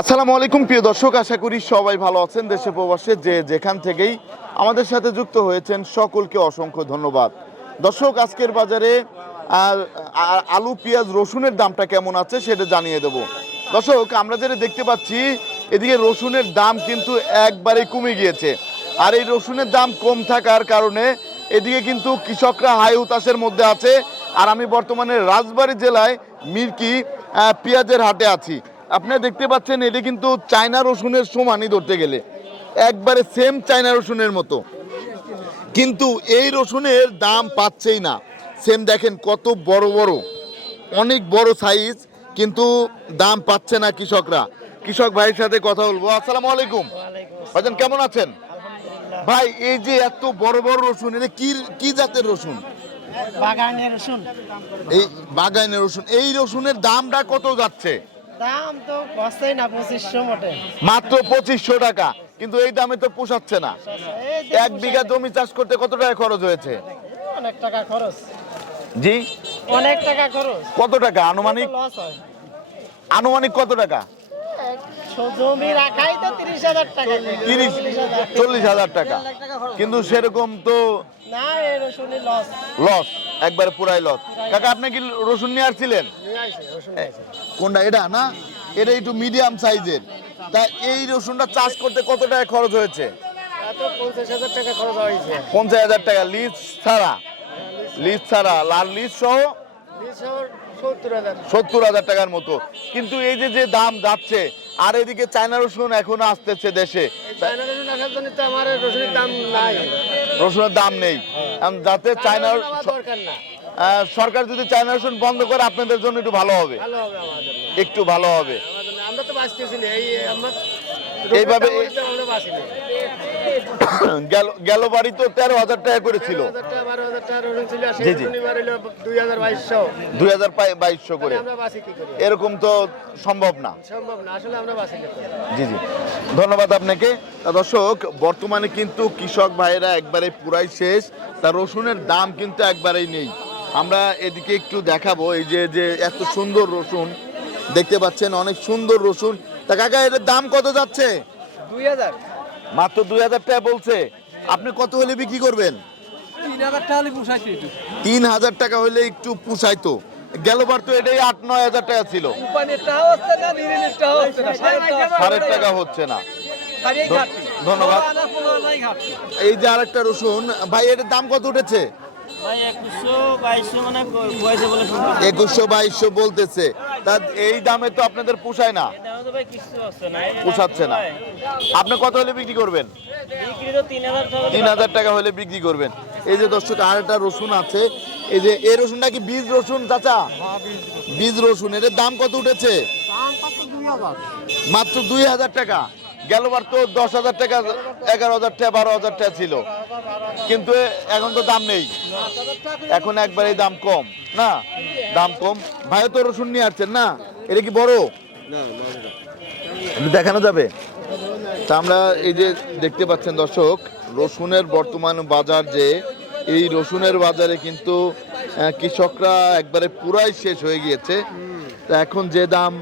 আসসালামু আলাইকুম, প্রিয় দর্শক। আশা করি সবাই ভালো আছেন দেশে প্রবাসে, যে যেখান থেকেই আমাদের সাথে যুক্ত হয়েছেন সকলকে অসংখ্য ধন্যবাদ। দর্শক, আজকের বাজারে আলু, পেঁয়াজ, রসুনের দামটা কেমন আছে সেটা জানিয়ে দেব। দর্শক, আমরা যেটা দেখতে পাচ্ছি, এদিকে রসুনের দাম কিন্তু একবারে কমে গিয়েছে। আর এই রসুনের দাম কম থাকার কারণে এদিকে কিন্তু কৃষকরা হাই উতাসের মধ্যে আছে। আর আমি বর্তমানে রাজবাড়ী জেলায় মির্কি পেঁয়াজের হাটে আছি। আপনারা দেখতে পাচ্ছেন এটা কিন্তু চায়না রসুনের সমানই ধরতে গেলে। একবারে সেম চায়না রসুনের মতো। কিন্তু এই রসুনের দাম পাচ্ছেই না। সেম দেখেন কত বড় বড়। অনেক বড় সাইজ কিন্তু দাম পাচ্ছে না কৃষকরা। কৃষক ভাইয়ের সাথে কথা বলব। আসসালামু আলাইকুম। ভাইজান কেমন আছেন? ভাই এই যে এত বড় বড় রসুন এটা কি কি জাতের রসুন? বাগানের রসুন। এই বাগানের রসুন। এই রসুনের দামটা কত যাচ্ছে? দাম তো বসছেই না পঁচিশশো মোটে। মাত্র পঁচিশশো টাকা কিন্তু এই দামে তো পোষাচ্ছে না। এক বিঘা জমি চাষ করতে কত টাকা খরচ হয়েছে? অনেক টাকা খরচ। জি? অনেক টাকা খরচ। কত টাকা? আনুমানিক? আনুমানিক কত টাকা? জমি রাখাই তো তিরিশ হাজার টাকা। তিরিশ চল্লিশ হাজার টাকা। কিন্তু সেরকম তো না রসুনের লস লস একবারে পুরাই লস কাকা আপনি কি রসুন নিয়ে আসছিলেন? কোনটা এটা না? এটা একটু মিডিয়াম সাইজের তা এই রসুনটা চাষ করতে কত টাকা খরচ হয়েছে। পঞ্চাশ হাজার টাকা লিজ ছাড়া। লিজ ছাড়া লাল লিজ সহ সত্তর হাজার। টাকার মতো। কিন্তু এই যে যে দাম যাচ্ছে আর এদিকে চায়না রসুন এখনও আসতেছে দেশে। রসুনের দাম নাই। যাতে চায়না সরকার যদি চায়না রসুন বন্ধ করে আপনাদের জন্য একটু ভালো হবে। একটু ভালো হবে। এইভাবে- গেল গেল বাড়ি তো তেরো হাজার টাকা ছিল। জি, জি। দুই হাজার বাইশশো। করে। করি? এরকম তো সম্ভব না। সম্ভব না আসলে আমরা বাঁচি কি করি? জি জি। ধন্যবাদ আপনাকে। দর্শক বর্তমানে কিন্তু কৃষক ভাইয়েরা একবারে পুরাই শেষ। তা রসুনের দাম কিন্তু একবারেই নেই। আমরা এদিকে একটু দেখাবো এই যে যে এত সুন্দর রসুন। দেখতে পাচ্ছেন অনেক সুন্দর রসুন। তা কাকা এটার দাম কত যাচ্ছে? দুই হাজার। মাত্র দুই হাজার টাকা বলছে। আপনি কত হলে বিক্রি করবেন? তিন হাজার টাকা হলে একটু। পুষাইতো। গেলবার তো এটাই আট নয় হাজার টাকা ছিল। সাড়ে টাকা হচ্ছে না। ধন্যবাদ। এই যে আরেকটা রসুন ভাই এটার দাম কত উঠেছে? মানে একুশশো বাইশশো বলতেছে। তা এই দামে তো আপনাদের পোষায় না। পোষাচ্ছে না। আপনি কত হলে বিক্রি করবেন? তিন হাজার টাকা। হলে বিক্রি করবেন। এই যে দর্শক আর একটা রসুন আছে। এই যে এই রসুনটা কি বীজ রসুন চাচা? বীজ রসুন। এটার দাম কত উঠেছে? মাত্র দুই হাজার টাকা। গেলবার তো দশ হাজার টাকা এগারো হাজার টাকা বারো হাজার টাকা ছিল। কিন্তু এখন তো দাম নেই। এখন একবারেই দাম কম না? দাম কম। ভাইও তো রসুন নিয়ে আসছেন না? এটা কি বড়? দেখানো যাবে? তা আমরা এই যে দেখতে পাচ্ছেন দর্শক রসুনের বর্তমান বাজার যে এই রসুনের বাজারে কিন্তু কৃষকরা একবারে পুরাই শেষ হয়ে গিয়েছে। তা এখন যে দাম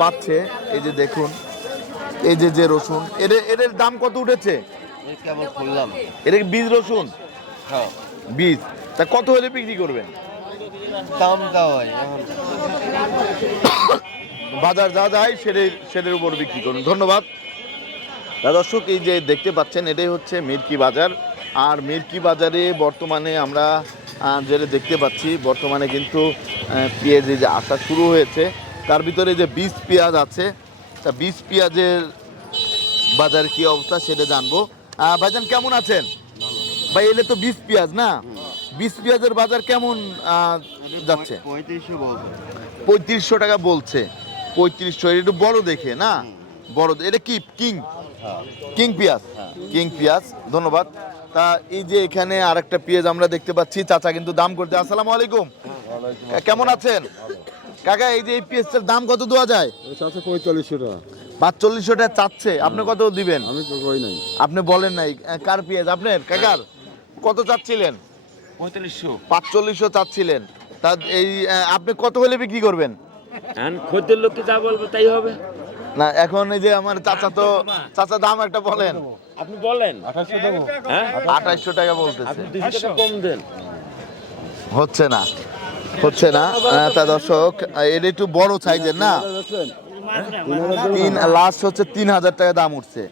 পাচ্ছে এই যে দেখুন এই যে যে রসুন এদের এদের দাম কত উঠেছে? এটা বীজ রসুন? হ্যাঁ। বীজ। তা কত হলে বিক্রি করবেন? দাম এখন বাজার যা যায় সেটার সেটার উপর বিক্রি করুন। ধন্যবাদ। দর্শক, এই যে দেখতে পাচ্ছেন, এটাই হচ্ছে মিরকি বাজার। আর মিরকি বাজারে বর্তমানে আমরা যেটা দেখতে পাচ্ছি, বর্তমানে কিন্তু পেঁয়াজ যে আসা শুরু হয়েছে, তার ভিতরে যে বীজ পেঁয়াজ আছে, তা বীজ পেঁয়াজের বাজার কি অবস্থা, সেটা জানব। ভাইজান, কেমন আছেন? ভাই, এলে তো বীজ পেঁয়াজ না? বীজ পেঁয়াজের বাজার কেমন যাচ্ছে? পঁয়ত্রিশশো বলছে। পঁয়ত্রিশশো টাকা বলছে। পঁয়ত্রিশশো এটা একটু বড় দেখে না? বড় এটা কি? কিং? কিং পিয়াজ। কিং পিয়াজ ধন্যবাদ। তা এই যে এখানে আরেকটা পেঁয়াজ আমরা দেখতে পাচ্ছি চাচা কিন্তু দাম করতে আসসালামু আলাইকুম। কেমন আছেন? কাকা এই যে এই পেঁয়াজটার দাম কত দেওয়া যায়? পঁয়তাল্লিশশো টাকা। পাঁচচল্লিশশো টাকা চাচ্ছে। আপনি কত দিবেন? আমি নাই। আপনি বলেন নাই। কার পেঁয়াজ? আপনার? কাকার? কত চাচ্ছিলেন? পঁয়তাল্লিশশো। পাঁচচল্লিশশো চাচ্ছিলেন। তা এই আপনি কত হলে বিক্রি করবেন? খদ্দের লোককে যা বলব তাই হবে। না এখন এই যে আমার চাচা তো চাচা দাম একটা বলেন। আপনি বলেন। আঠাশশো হ্যাঁ? আঠাইশশো টাকা বলতেছে। কম দেন। হচ্ছে না হচ্ছে না। তা দর্শক এটা একটু বড় সাইজের না? তিন লাস্ট হচ্ছে তিন হাজার টাকা দাম উঠছে।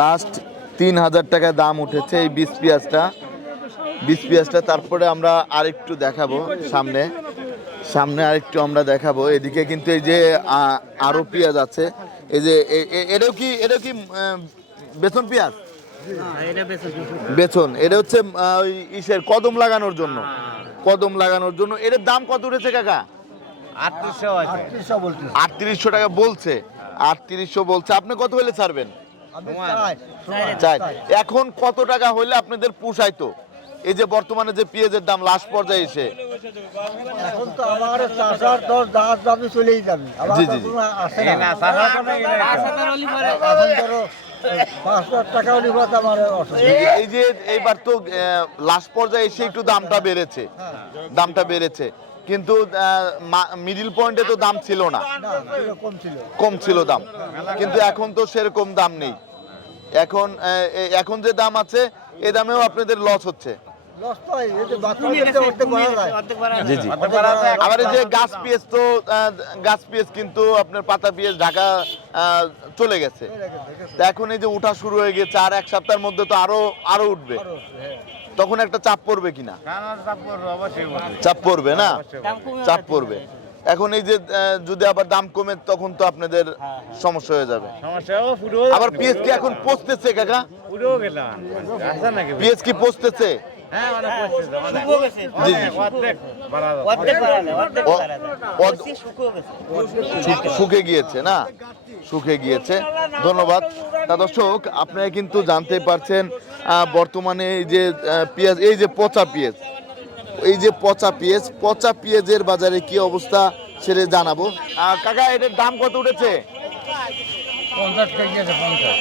লাস্ট তিন হাজার টাকা দাম উঠেছে এই বিষ পেঁয়াজটা। বিষ পেঁয়াজটা তারপরে আমরা আরেকটু দেখাবো সামনে। সামনে আরেকটু আমরা দেখাবো। এদিকে কিন্তু এই যে আহ, আরও পেঁয়াজ আছে। এই যে এটাও কি এটাও কি বেতন পেঁয়াজ? এটা বেতন এটা হচ্ছে ওই ইসের কদম লাগানোর জন্য। কদম লাগানোর জন্য। এটার দাম কত উঠেছে কাকা? আটত্রিশশো টাকা বলছে। আটত্রিশশো বলছে। আপনি কত হলে ছাড়বেন? চাই। এখন কত টাকা হইলে আপনাদের পোষাইতো এই যে বর্তমানে যে পেঁয়াজের দাম লাস্ট পর্যায়ে এসে। এখন তো আমার চাষার দশ দাস দাবি চলেই যাবে। জি, জি, জি। এই যে- এই এইবার তো লাস্ট পর্যায়ে এসে একটু দামটা বেড়েছে। দামটা বেড়েছে। কিন্তু মিডিল পয়েন্টে তো দাম ছিল না। কম ছিল। দাম। কিন্তু এখন তো সেরকম দাম নেই। এখন এখন যে দাম আছে এ দামেও আপনাদের লস হচ্ছে। হয়। আবার যে গাছ তো গাছ কিন্তু আপনার পাতা ঢাকা চলে গেছে। এখন এই যে উঠা শুরু হয়ে গেছে আর এক সপ্তাহের মধ্যে তো আরও আরও উঠবে। তখন একটা চাপ পড়বে কিনা? চাপ পড়বে? না? চাপ পড়বে। এখন এই যে যদি আবার দাম কমে তখন তো আপনাদের সমস্যা হয়ে যাবে। আবার পিএস কি এখন পচতেছে কাকা? পিএস কি পচতেছে? শুকিয়ে গেছে। শু- শুকে গিয়েছে না? শুকে গিয়েছে। ধন্যবাদ। তা দর্শক আপনারা কিন্তু জানতে পারছেন আহ, বর্তমানে এই যে পেঁয়াজ এই যে পচা পেঁয়াজ এই যে পচা পেঁয়াজ পচা পেঁয়াজের বাজারে কি অবস্থা সেটা জানাব। কাকা এটার দাম কত উঠেছে?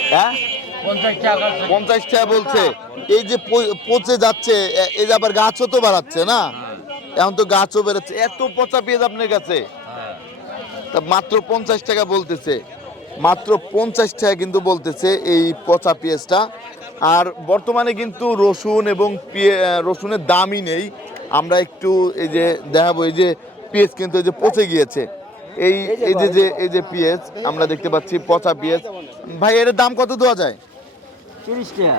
হ্যাঁ? পঞ্চাশ টাকা বলছে। এই যে পচে যাচ্ছে আবার গাছও তো বাড়াচ্ছে, না? এখন তো গাছও বেরোচ্ছে এত পচা আপনার কাছে? মাত্র পঞ্চাশ টাকা বলতেছে। মাত্র পঞ্চাশ টাকা কিন্তু বলতেছে এই পচা পেঁয়াজটা। আর বর্তমানে কিন্তু রসুন এবং রসুনের দামই নেই। আমরা একটু এই যে দেখাবো, এই যে পেঁয়াজ কিন্তু এই যে পচে গিয়েছে। এই এই যে যে এই যে পেঁয়াজ, আমরা দেখতে পাচ্ছি পচা পেঁয়াজ। ভাই, এর দাম কত দেওয়া যায়? তিরিশ টাকা।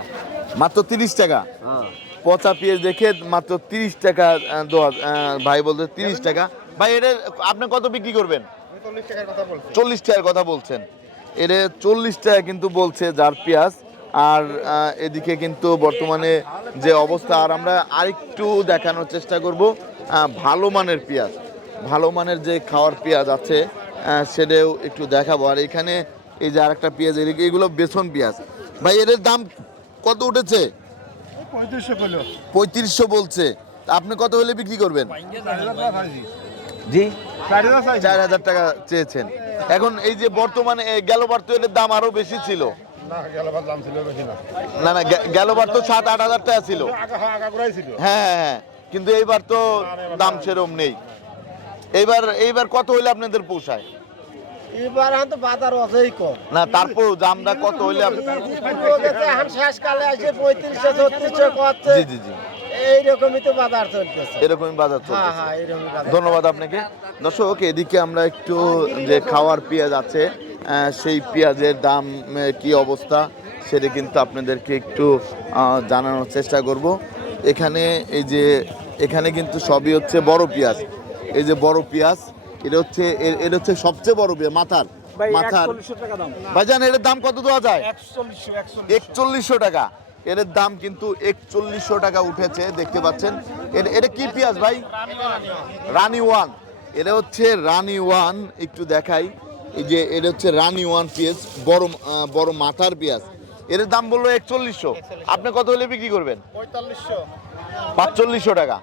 মাত্র তিরিশ টাকা? পচা পেঁয়াজ দেখে মাত্র তিরিশ টাকা দেওয়া ভাই বলতে তিরিশ টাকা। ভাই এটা আপনি কত বিক্রি করবেন? চল্লিশ টাকার কথা বলছেন। এটা চল্লিশ টাকা কিন্তু বলছে যার পেঁয়াজ। আর এদিকে কিন্তু বর্তমানে যে অবস্থা আর আমরা আরেকটু দেখানোর চেষ্টা করব ভালো মানের পেঁয়াজ। ভালো মানের যে খাওয়ার পেঁয়াজ আছে সেটাও একটু দেখাবো। আর এখানে এই যে আরেকটা পেঁয়াজ এদিকে এগুলো বেসন পেঁয়াজ। ভাই এর দাম কত উঠেছে? পঁয়ত্রিশশো বলছে। আপনি কত হলে বিক্রি করবেন? জি? চারি হাজার টাকা চেয়েছেন। এখন এই যে বর্তমানে এ, গেলবার তো এটার দাম আরও বেশি ছিল। না গেল বার না। গেলবার তো সাত আট হাজার টাকা ছিল। হ্যাঁ ছিল। হ্যাঁ হ্যাঁ হ্যাঁ কিন্তু এইবার তো দাম সেরম নেই। এইবার এইবার কত হইলে আপনাদের পোষায়? এবার এখন তো বাজার অতই কম। না তারপর দামটা কত হইলে এখন শেষকালে আসে পঁয়ত্রিশশো ছত্রিশশো করছে জি জি জি। এইরকমই তো বাজার চলতেছে। এরকমই বাজার হ্যাঁ হ্যাঁ বাজার। ধন্যবাদ আপনাকে। দর্শক এদিকে আমরা একটু যে খাওয়ার পেঁয়াজ আছে সেই পেঁয়াজের দাম কি অবস্থা সেটা কিন্তু আপনাদেরকে একটু জানানোর চেষ্টা করব। এখানে এই যে এখানে কিন্তু সবই হচ্ছে বড় পেঁয়াজ। এই যে বড় পেঁয়াজ এটা হচ্ছে এটা হচ্ছে সবচেয়ে বড় পেঁয়াজ মাথার। মাথার। ভাইজান এর দাম কত দেওয়া যায়? একচল্লিশশো টাকা। এর দাম কিন্তু একচল্লিশশো টাকা উঠেছে দেখতে পাচ্ছেন। এর- এটা কি পেঁয়াজ ভাই? রানি ওয়ান। এটা হচ্ছে রানি ওয়ান একটু দেখাই। এই যে এটা হচ্ছে রানি ওয়ান পেঁয়াজ বড় বড় মাথার পেঁয়াজ। এর দাম বলল একচল্লিশশো। আপনি কত হলে বিক্রি করবেন? পাঁচচল্লিশশো টাকা।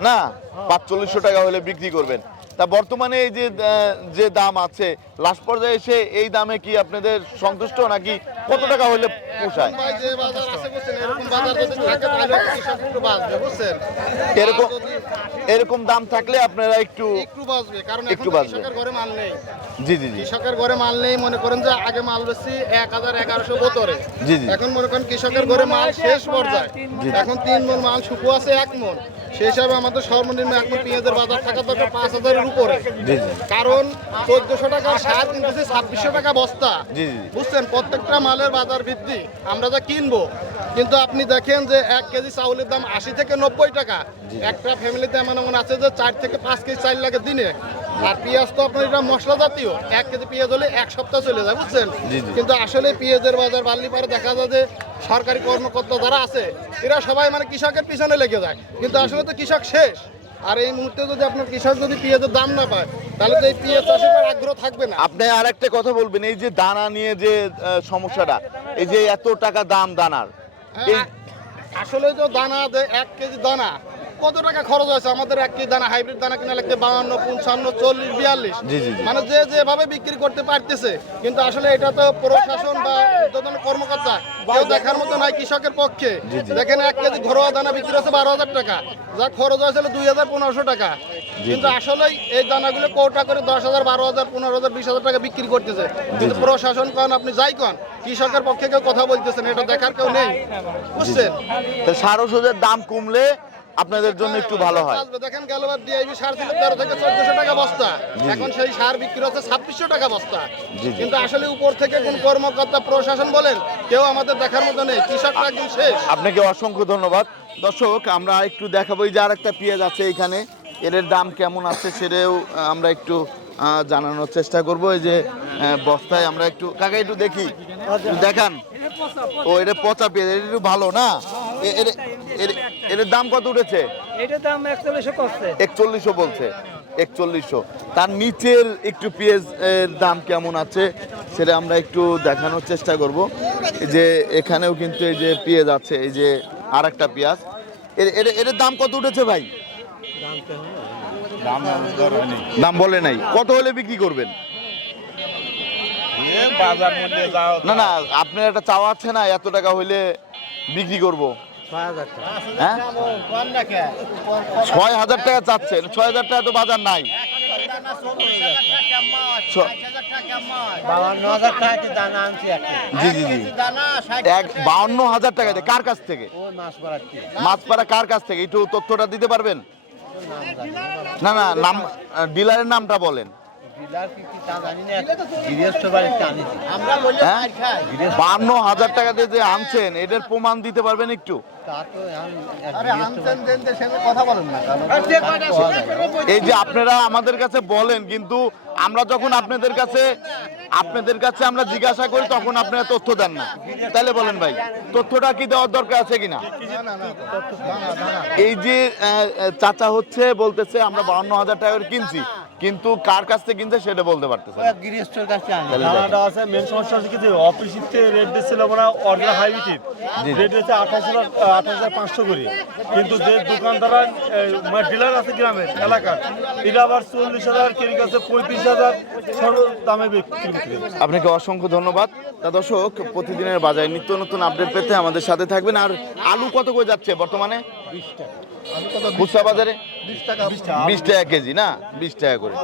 না পাঁচচল্লিশশো টাকা হলে বিক্রি করবেন। তা বর্তমানে এই যে যে দাম আছে লাস্ট পর্যায়ে এসে এই দামে কি আপনাদের সন্তুষ্ট নাকি কত টাকা হলে পোষায়? এরকম এরকম দাম থাকলে আপনারা একটু একটু বাঁচবে কারণ একটু বাঁচবে। ঘরে মাল নেই। জি জি জি। কৃষকের ঘরে মাল নেই মনে করেন যে আগে মাল বেশি এক হাজার এগারোশো বোতরে। জি, জি। এখন মনে করেন কৃষকের ঘরে মাল শেষ পর্যায়ে। এখন তিন মন মাল শুকু আছে এক মন। সেই হিসাবে আমাদের সর্বনিম্ন এখন পেঁয়াজের বাজার থাকা দরকার পাঁচ হাজারের উপরে। কারণ চোদ্দশো টাকা সার কিনতেছি ছাব্বিশশো টাকা বস্তা। বুঝছেন? প্রত্যেকটা মালের বাজার বৃদ্ধি আমরা যা কিনবো কিন্তু আপনি দেখেন যে এক কেজি চাউলের দাম আশি থেকে নব্বই টাকা। একটা ফ্যামিলিতে এমন এমন আছে যে চার থেকে পাঁচ কেজি চাল লাগে দিনে। আর পেঁয়াজ তো আপনার এটা মশলা জাতীয়। এক কেজি পেঁয়াজ হলে এক সপ্তাহ চলে যায় বুঝছেন। কিন্তু আসলে পেঁয়াজের বাজার বাড়লি পরে দেখা যায় যে সরকারি কর্মকর্তা যারা আছে এরা সবাই মানে কৃষকের পিছনে লেগে যায়। কিন্তু আসলে তো কৃষক শেষ। আর এই মুহূর্তে যদি আপনার কৃষক যদি পেঁয়াজের দাম না পায় তাহলে তো এই পেঁয়াজ চাষের আগ্রহ থাকবে না। আপনি আর একটা কথা বলবেন এই যে দানা নিয়ে যে সমস্যাটা এই যে এত টাকা দাম দানার হ্যাঁ, আসলে তো দানা এক কেজি দানা কত টাকা খরচ হয়েছে? আমাদের এক কেজি দানা হাইব্রিড দানা কিনা লাগছে বাউন্ন পঞ্চান্ন চল্লিশ বিয়াল্লিশ। মানে যে যেভাবে বিক্রি করতে পারতেছে কিন্তু আসলে এটা তো প্রশাসন বা ঊর্ধ্বতন কর্মকর্তা কেউ দেখার মতো নাই কৃষকের পক্ষে। দেখেন এক কেজি ঘরোয়া দানা বিক্রি হচ্ছে বারো হাজার টাকা। যা খরচ হয়েছিল দুই হাজার পনেরোশো টাকা। কিন্তু আসলে এই দানাগুলো কোটা করে দশ হাজার বারো হাজার পনেরো হাজার বিশ হাজার টাকা বিক্রি করতেছে। কিন্তু প্রশাসন কন আপনি যাই কন কৃষকের পক্ষে কেউ কথা বলতেছেন এটা দেখার কেউ নেই। বুঝছেন? সার ওষুধের দাম কমলে আপনাদের জন্য একটু ভালো হয়। দেখেন গেলবার ডিআইবি সার ছিল থেকে টাকা বস্তা। এখন সেই সার বিক্রি হচ্ছে ছাব্বিশশো টাকা বস্তা। কিন্তু আসলে উপর থেকে কোন কর্মকর্তা প্রশাসন বলেন কেউ আমাদের দেখার মতো নেই। কৃষকরা একদম শেষ। আপনাকে অসংখ্য ধন্যবাদ। দর্শক আমরা একটু দেখাবো এই যে আর একটা পেঁয়াজ আছে এখানে। এর দাম কেমন আছে সেটাও আমরা একটু জানানোর চেষ্টা করব। এই যে বস্তায় আমরা একটু কাকা একটু দেখি। দেখান। ও এটা পচা পেঁয়াজ এটা একটু ভালো না? এর- এর- এর দাম কত উঠেছে? এটার দাম একচল্লিশশো করছে একচল্লিশশো বলছে। একচল্লিশশো। তার নিচের একটু পেঁয়াজ এর দাম কেমন আছে সেটা আমরা একটু দেখানোর চেষ্টা করব। যে এখানেও কিন্তু এই যে পেঁয়াজ আছে এই যে আর একটা পেঁয়াজ। এর এর দাম কত উঠেছে ভাই? দাম বলে নাই। কত হলে বিক্রি করবেন? বাজার মধ্যে যাও। না না আপনার একটা চাওয়া আছে না এত টাকা হইলে বিক্রি করব? হ্যাঁ? ছয় হাজার টাকা চাচ্ছেন ছয় হাজার টাকা তো বাজার নাই। জি জি জি। এক বাউন্ন হাজার টাকা কার কাছ থেকে? মাছপাড়া কার কাছ থেকে? একটু তথ্যটা দিতে পারবেন? না না নাম ডিলারের নামটা বলেন। হ্যাঁ? বান্ন হাজার টাকা দিয়ে যে আনছেন এটার প্রমাণ দিতে পারবেন একটু? তা তো আমি এক আরে গৃহস্থ আনছেন দেন দেন সেটা কথা বলেন না। এই যে আপনারা আমাদের কাছে বলেন কিন্তু আমরা যখন আপনাদের কাছে আপনাদের কাছে আমরা জিজ্ঞাসা করি তখন আপনারা তথ্য দেন না। তাহলে বলেন ভাই তথ্যটা কি দেওয়ার দরকার আছে কিনা? এই যে চাচা হচ্ছে বলতেছে আমরা বাউন্ন হাজার টাকা করে কিনছি। কিন্তু কার কাছ থেকে কিনছে সেটা বলতে পারতেছে না। গৃহস্থর কাছে দানাটা আছে মেন সমস্যা হচ্ছে কি যে অফিসিতে রেট দিচ্ছিল আমরা অরিজিনাল হাইব্রিড। রেট হচ্ছে আঠাশ হাজার আঠাশ হাজার পাঁচশো করে। কিন্তু যে দোকানদাররা মানে ডিলার আছে গ্রামের এলাকার এটা আবার চল্লিশ হাজার কেরি কাছে পঁয়ত্রিশ হাজার দামে বিক্রি বিক্রি করে। আপনাকে অসংখ্য ধন্যবাদ। তা দর্শক প্রতিদিনের বাজারে নিত্য নতুন আপডেট পেতে আমাদের সাথে থাকবেন। আর আলু কত করে যাচ্ছে বর্তমানে? খুচরা বাজারে? বিশ টাকা। কেজি না? বিশ টাকা করে।